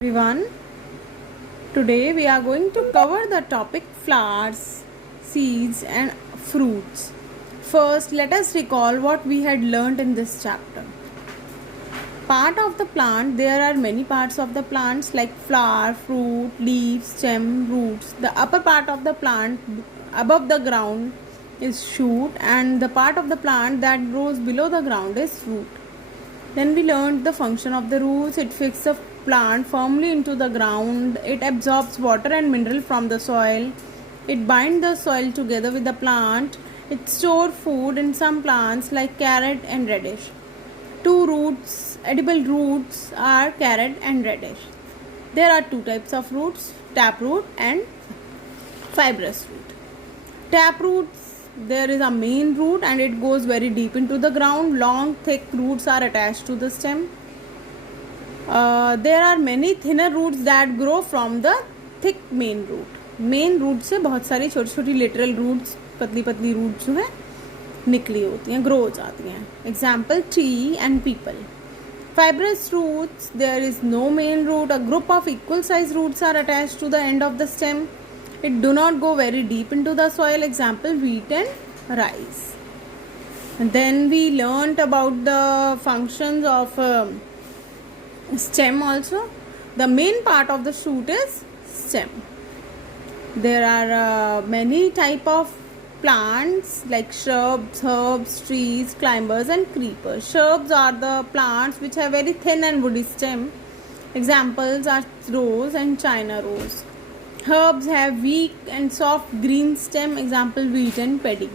Everyone, today we are going to cover the topic flowers, seeds and fruits. First, let us recall what we had learnt in this chapter. Part of the plant, there are many parts of the plants like flower, fruit, leaves, stem, roots. The upper part of the plant above the ground is shoot, and the part of the plant that grows below the ground is root. Then we learned the function of the roots. It fixes the plant firmly into the ground. It absorbs water and mineral from the soil. It binds the soil together with the plant. It stores food in some plants like carrot and radish. Two roots, edible roots, are carrot and radish. There are two types of roots, taproot and fibrous root. Taproots, there is a main root and it goes very deep into the ground. Long thick roots are attached to the stem. There are many thinner roots that grow from the thick main root. Main root से बहुत सारी छोटी छोटी literal roots, पतली पतली roots जो है निकली होती हैं, ग्रो हो जाती हैं. Example tree and people. Fibrous roots, there is no main root. A group of equal size roots are attached to the end of the stem. It do not go very deep into the soil. Example wheat and rice. And then we learnt about the functions of stem also. The main part of the shoot is stem. There are many type of plants like shrubs, herbs, trees, climbers and creepers. Shrubs are the plants which have very thin and woody stem. Examples are rose and China rose. Herbs have weak and soft green stem. Example wheat and paddy.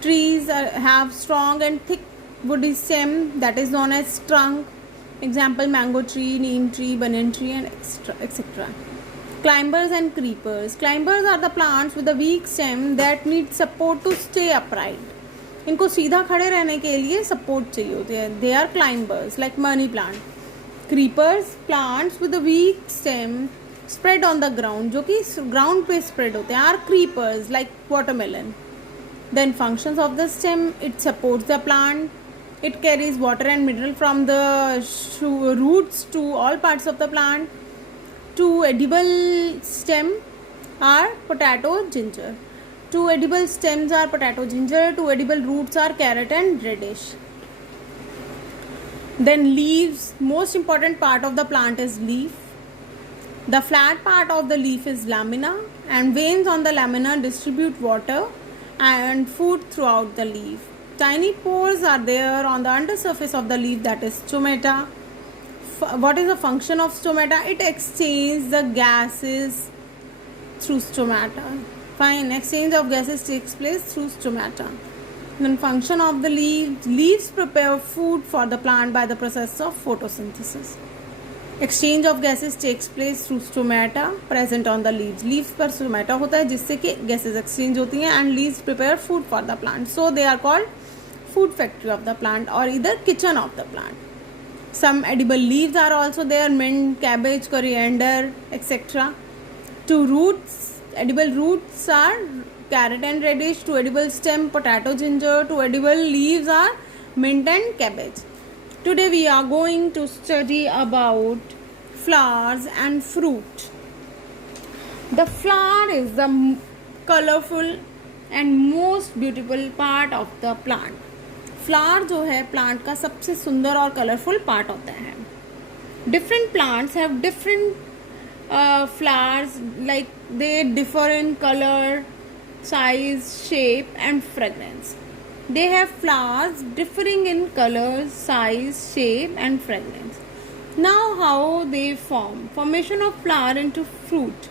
Trees have strong and thick woody stem that is known as trunk. Example mango tree, neem tree, banyan tree and etc. Climbers and creepers. Climbers are the plants with a weak stem that need support to stay upright. इनको सीधा खड़े रहने के लिए support चाहिए होती है. They are climbers like money plant. Creepers, plants with a weak stem spread on the ground, जो कि ground पे spread होते हैं, are creepers like watermelon. Then functions of the stem: it supports the plant, it carries water and mineral from the roots to all parts of the plant. Two edible stem are potato, ginger. Two edible stems are potato, ginger. Two edible roots are carrot and radish. Then leaves. Most important part of the plant is leaf. The flat part of the leaf is lamina, and veins on the lamina distribute water and food throughout the leaf. Tiny pores are there on the undersurface of the leaf, that is stomata. What is the function of stomata? It exchanges the gases through stomata. Fine, exchange of gases takes place through stomata. Then function of the leaves prepare food for the plant by the process of photosynthesis. Exchange of gases takes place through stomata present on the leaves. Leaves पर stomata होता है जिससे कि gases exchange होती हैं and leaves prepare food for the plant. So they are called food factory of the plant or either kitchen of the plant. Some edible leaves are also there: mint, cabbage, coriander, etc. Two roots, edible roots are carrot and radish. Two edible stem, potato, ginger. Two edible leaves are mint and cabbage. Today we are going to study about flowers and fruit. The flower is the colorful and most beautiful part of the plant. Flower जो है plant का सबसे सुंदर और colourful part होता है. Different plants have different flowers, like they differ in color, size, shape and fragrance. They have flowers differing in color, size, shape and fragrance. Now how they form? Formation of flower into fruit.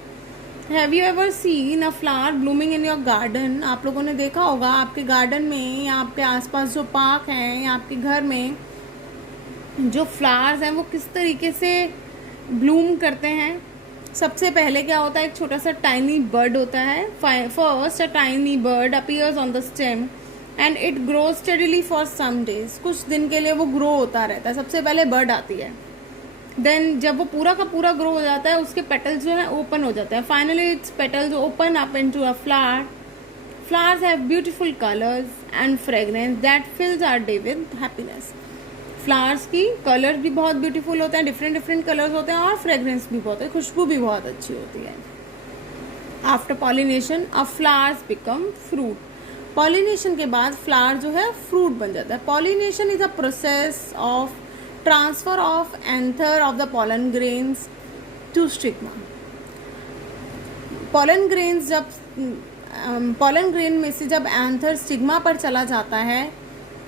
Have you ever seen a flower blooming in your garden? आप लोगों ने देखा होगा आपके garden में या आपके आसपास जो पार्क हैं या आपके घर में जो फ्लावर्स हैं वो किस तरीके से ब्लूम करते हैं. सबसे पहले क्या होता है, एक छोटा सा टाइनी बर्ड होता है. First a tiny bird appears on the stem and it grows steadily for some days. कुछ दिन के लिए वो ग्रो होता रहता है. सबसे पहले बर्ड आती है. देन जब वो पूरा का पूरा ग्रो हो जाता है उसके पेटल्स जो है ओपन हो जाते हैं. Finally it's petals open up into a flower. Flowers have beautiful colors and fragrance that fills our day with happiness. Flowers की कलर भी बहुत ब्यूटीफुल होते हैं, डिफरेंट डिफरेंट कलर्स होते हैं, और फ्रेग्रेंस भी बहुत है, खुशबू भी बहुत अच्छी होती है. After pollination a flowers become fruit. Pollination के बाद फ्लावर जो है फ्रूट बन जाता है. Pollination is a process of transfer of anther of the pollen grains to stigma. Pollen grains जब पॉलन ग्रेन में से जब एंथर स्टिग्मा पर चला जाता है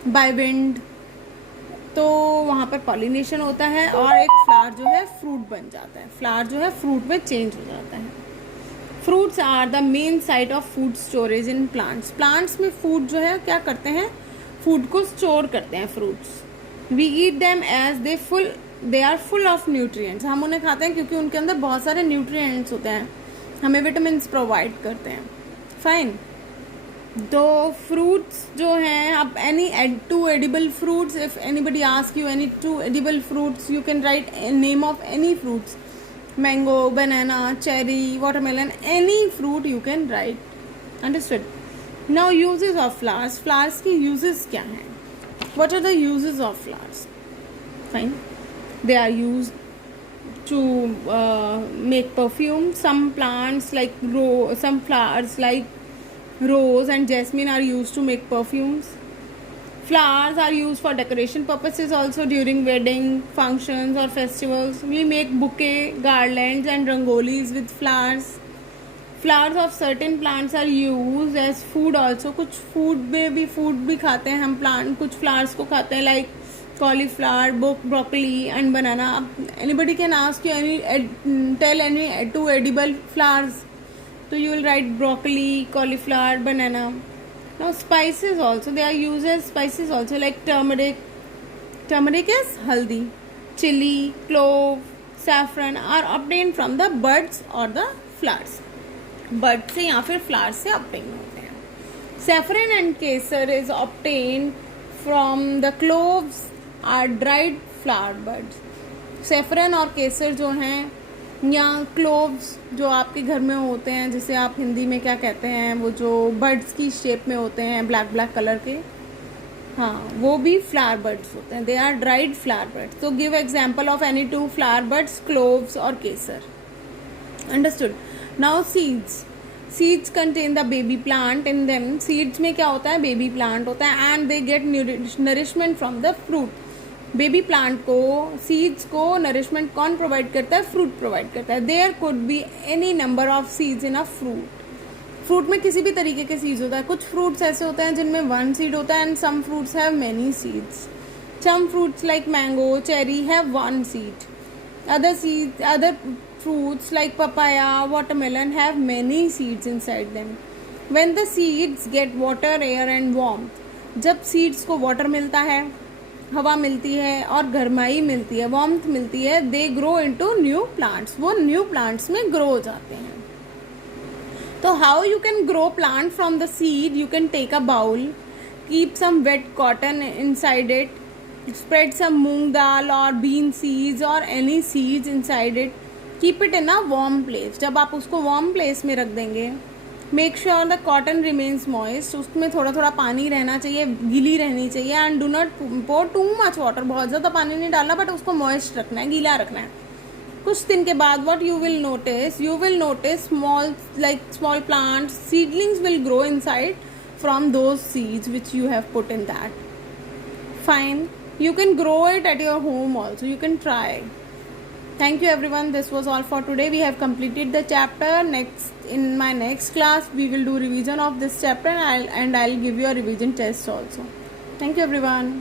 बाय विंड, तो वहाँ पर पॉलिनेशन होता है और एक फ्लावर जो है फ्रूट बन जाता है. फ्लावर जो है फ्रूट में चेंज हो जाता है. Fruits are the main site of food storage in plants. Plants में फूड जो है क्या करते हैं, फूड को स्टोर करते हैं. Fruits we eat them as they are full of nutrients. हम उन्हें खाते हैं क्योंकि उनके अंदर बहुत सारे न्यूट्रिएंट्स होते हैं, हमें विटामिन प्रोवाइड करते हैं. फाइन. तो फ्रूट्स जो हैं, अब any two edible fruits, if anybody ask you any two edible fruits, you can write name of any fruits. Mango, banana, cherry, watermelon, any fruit you can write. Understood. Now uses of flowers. Flowers की uses क्या हैं? What are the uses of flowers? Fine. They are used to make perfume. Some plants like some flowers like rose and jasmine are used to make perfumes. Flowers are used for decoration purposes also during wedding functions or festivals. We make bouquet, garlands and rangolis with flowers. Flowers of certain plants are used as food also. कुछ food में भी food भी खाते हैं हम, plant कुछ flowers को खाते हैं, like cauliflower, broccoli and banana. Anybody can ask you tell any two edible flowers, so you will write broccoli, cauliflower, banana. Now spices also, they are used as spices also, like turmeric is haldi, chili, clove, saffron are obtained from the buds or the flowers. Bud से या फिर flowers से obtained होते हैं. Saffron and kesar is obtained from the cloves are dried flower buds. Saffron और केसर जो हैं, या क्लोव्स जो आपके घर में होते हैं, जिसे आप हिंदी में क्या कहते हैं, वो जो बर्ड्स की शेप में होते हैं, ब्लैक ब्लैक कलर के, हाँ, वो भी फ्लावर बड्स होते हैं. They are dried flower buds. तो give example of any two flower buds, cloves और केसर. Understood. Now seeds. Seeds contain the baby plant in them. Seeds में क्या होता है, बेबी प्लांट होता है, and they get nourishment from the fruit. Baby plant को, सीड्स को नरिशमेंट कौन प्रोवाइड करता है, फ्रूट प्रोवाइड करता है. There could be any number of seeds in a fruit. Fruit में किसी भी तरीके के सीड्स होता है. कुछ फ्रूट्स ऐसे होते हैं जिनमें वन सीड होता है, and some fruits have many seeds. Some fruits like mango, cherry have one seed. Other fruits like papaya, watermelon have many seeds inside them. When the seeds get water, air and warmth, जब seeds को water मिलता है, हवा मिलती है और गर्माई मिलती है, warmth मिलती है, they grow into new plants. वो new plants में grow हो जाते हैं. तो how you can grow plant from the seed? You can take a bowl, keep some wet cotton inside it, spread some moong dal or bean seeds or any seeds inside it. Keep it in a warm place. जब आप उसको warm place में रख देंगे, make sure the cotton remains moist. उसमें थोड़ा थोड़ा पानी रहना चाहिए, गीली रहनी चाहिए, and do not pour too much water. बहुत ज़्यादा पानी नहीं डालना, बट उसको मॉइस्ट रखना है, गीला रखना है. कुछ दिन के बाद what you will notice small plants, seedlings will grow inside from those seeds which you have put in that. Fine. You can grow it at your home also. You can try. Thank you everyone. This was all for today. We have completed the chapter. In my next class, we will do revision of this chapter, and I'll give you a revision test also. Thank you everyone.